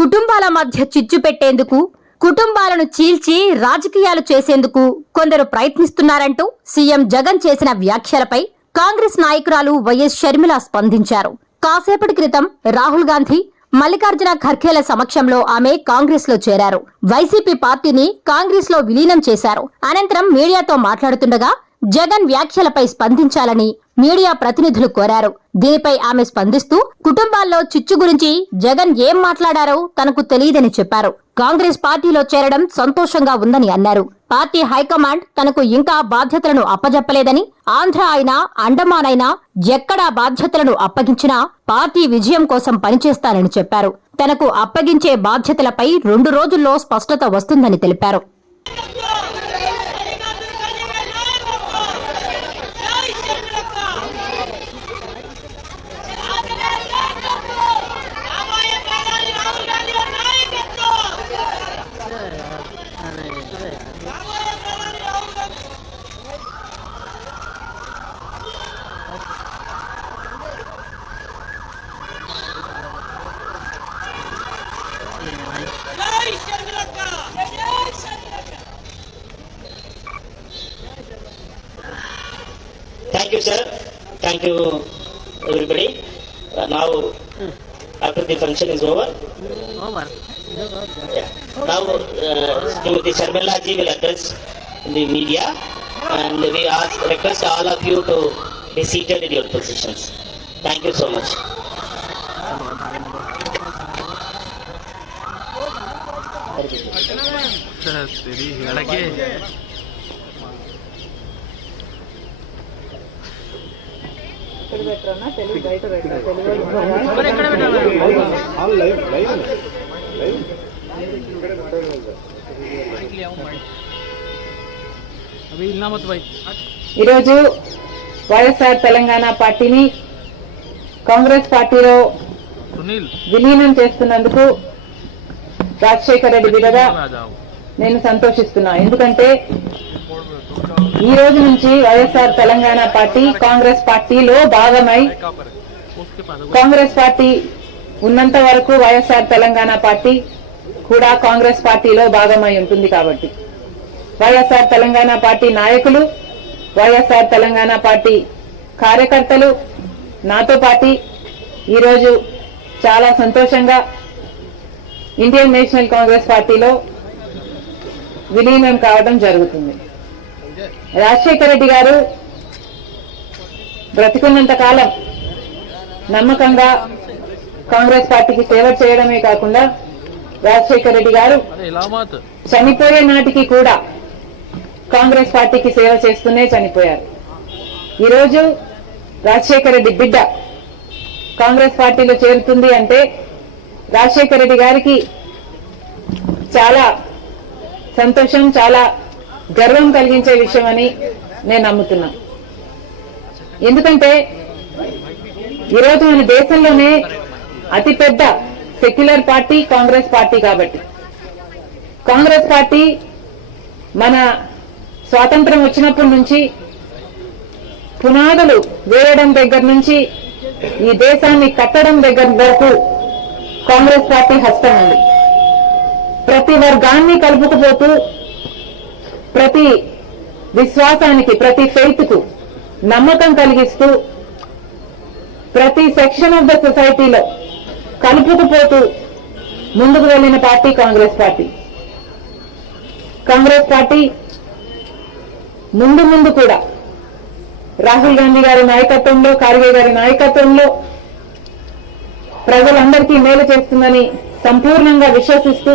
కుటుంబాల మధ్య చిచ్చు పెట్టేందుకు, కుటుంబాలను చీల్చి రాజకీయాలు చేసేందుకు కొందరు ప్రయత్నిస్తున్నారంటూ సీఎం జగన్ చేసిన వ్యాఖ్యలపై కాంగ్రెస్ నాయకురాలు వైఎస్ షర్మిల స్పందించారు. కాసేపటి క్రితం రాహుల్ గాంధీ, మల్లికార్జున ఖర్గేల సమక్షంలో ఆమె కాంగ్రెస్ లో చేరారు. వైసీపీ పార్టీని కాంగ్రెస్ లో విలీనం చేశారు. అనంతరం మీడియాతో మాట్లాడుతుండగా జగన్ వ్యాఖ్యలపై స్పందించాలని మీడియా ప్రతినిధులు కోరారు. దీనిపై ఆమె స్పందిస్తూ కుటుంబాల్లో చిచ్చు గురించి జగన్ ఏం మాట్లాడారో తనకు తెలియదని చెప్పారు. కాంగ్రెస్ పార్టీలో చేరడం సంతోషంగా ఉందని అన్నారు. పార్టీ హైకమాండ్ తనకు ఇంకా బాధ్యతలను అప్పజెప్పలేదని, ఆంధ్ర అయినా అండమాన్ అయినా ఎక్కడా బాధ్యతలను అప్పగించినా పార్టీ విజయం కోసం పనిచేస్తానని చెప్పారు. తనకు అప్పగించే బాధ్యతలపై 2 రోజుల్లో స్పష్టత వస్తుందని తెలిపారు. Thank you, sir. Thank you, everybody. Now, after the function is over. Yeah. Now, Srimati Sharmila ji will address the media, and we request all of you to be seated in your positions. Thank you so much. ఈరోజు వైఎస్ఆర్ తెలంగాణ పార్టీని కాంగ్రెస్ పార్టీలో విలీనం చేస్తున్నందుకు రాజశేఖర రెడ్డి బిడ్డగా నేను సంతోషిస్తున్నా. ఎందుకంటే ఈ రోజు నుంచి వైఎస్ఆర్ తెలంగాణ పార్టీ కాంగ్రెస్ పార్టీలో భాగమై, కాంగ్రెస్ పార్టీ ఉన్నంత వరకు వైఎస్ఆర్ తెలంగాణ పార్టీ కూడా కాంగ్రెస్ పార్టీలో భాగమై ఉంటుంది. కాబట్టి వైఎస్ఆర్ తెలంగాణ పార్టీ నాయకులు, వైఎస్ఆర్ తెలంగాణ పార్టీ కార్యకర్తలు నాతో పాటు ఈరోజు చాలా సంతోషంగా ఇండియన్ నేషనల్ కాంగ్రెస్ పార్టీలో విలీనం కావడం జరుగుతుంది. రాజశేఖర రెడ్డి గారు బ్రతికున్నంత కాలం నమ్మకంగా కాంగ్రెస్ పార్టీకి సేవ చేయడమే కాకుండా రాజశేఖర రెడ్డి గారు చనిపోయే నాటికి కూడా కాంగ్రెస్ పార్టీకి సేవ చేస్తూనే చనిపోయారు. ఈరోజు రాజశేఖర రెడ్డి బిడ్డ కాంగ్రెస్ పార్టీలో చేరుతుంది అంటే రాజశేఖర రెడ్డి గారికి చాలా సంతోషం, చాలా గర్వం కలిగించే విషయం అని నేను నమ్ముతున్నా. ఎందుకంటే ఈరోజు మన దేశంలోనే అతిపెద్ద సెక్యులర్ పార్టీ కాంగ్రెస్ పార్టీ. కాబట్టి కాంగ్రెస్ పార్టీ మన స్వాతంత్రం వచ్చినప్పటి నుంచి పునాదులు వేయడం దగ్గర నుంచి ఈ దేశాన్ని కట్టడం దగ్గర వరకు కాంగ్రెస్ పార్టీ హస్తం ఉంది. ప్రతి వర్గాన్ని కలుపుకుపోతూ, ప్రతి విశ్వాసానికి, ప్రతి ఫెయిత్ కు నమ్మకం కలిగిస్తూ, ప్రతి సెక్షన్ ఆఫ్ ద సొసైటీలో కలుపుకుపోతూ ముందుకు వెళ్లిన party Congress party. Congress party ముందు కూడా రాహుల్ గాంధీ గారి నాయకత్వంలో, ఖార్గే గారి నాయకత్వంలో ప్రజలందరికీ మేలు చేస్తుందని సంపూర్ణంగా విశ్వసిస్తూ,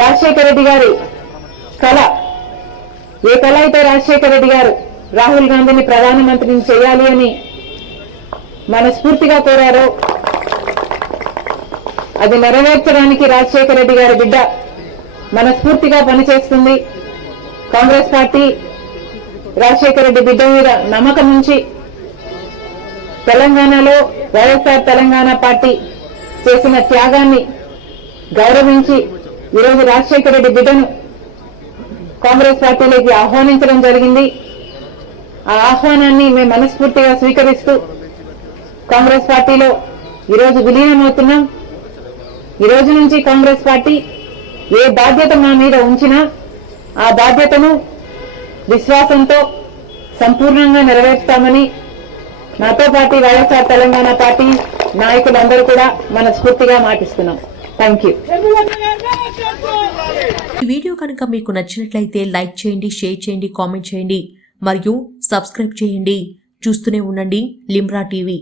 రాజశేఖర రెడ్డి గారి కళ, ఏ కళ అయితే రాజశేఖర రెడ్డి గారు రాహుల్ గాంధీని ప్రధానమంత్రిని చేయాలి అని మనస్ఫూర్తిగా కోరారో అది నెరవేర్చడానికి రాజశేఖర రెడ్డి గారి బిడ్డ మనస్ఫూర్తిగా పనిచేస్తుంది. కాంగ్రెస్ పార్టీ రాజశేఖర రెడ్డి బిడ్డ మీద నమ్మకం నుంచి తెలంగాణలో వైఎస్ఆర్ తెలంగాణ పార్టీ చేసిన త్యాగాన్ని గౌరవించి ఈరోజు రాజశేఖర రెడ్డి బిడ్డను కాంగ్రెస్ పార్టీలోకి ఆహ్వానించడం జరిగింది. ఆ ఆహ్వానాన్ని మేము మనస్ఫూర్తిగా స్వీకరిస్తూ కాంగ్రెస్ పార్టీలో ఈరోజు విలీనమవుతున్నాం. ఈ రోజు నుంచి కాంగ్రెస్ పార్టీ ఏ బాధ్యత మా మీద ఉంచినా ఆ బాధ్యతను విశ్వాసంతో సంపూర్ణంగా నెరవేర్చుతామని నాతో పాటు వైఎస్ఆర్ తెలంగాణ పార్టీ నాయకులందరూ కూడా మనస్ఫూర్తిగా మాటిస్తున్నాం. Thank you. ఈ వీడియో కనుక మీకు నచ్చినట్లయితే లైక్ చేయండి, షేర్ చేయండి, కామెంట్ చేయండి మరియు సబ్స్క్రైబ్ చేయండి. చూస్తూనే ఉండండి లిమ్రా టీవీ.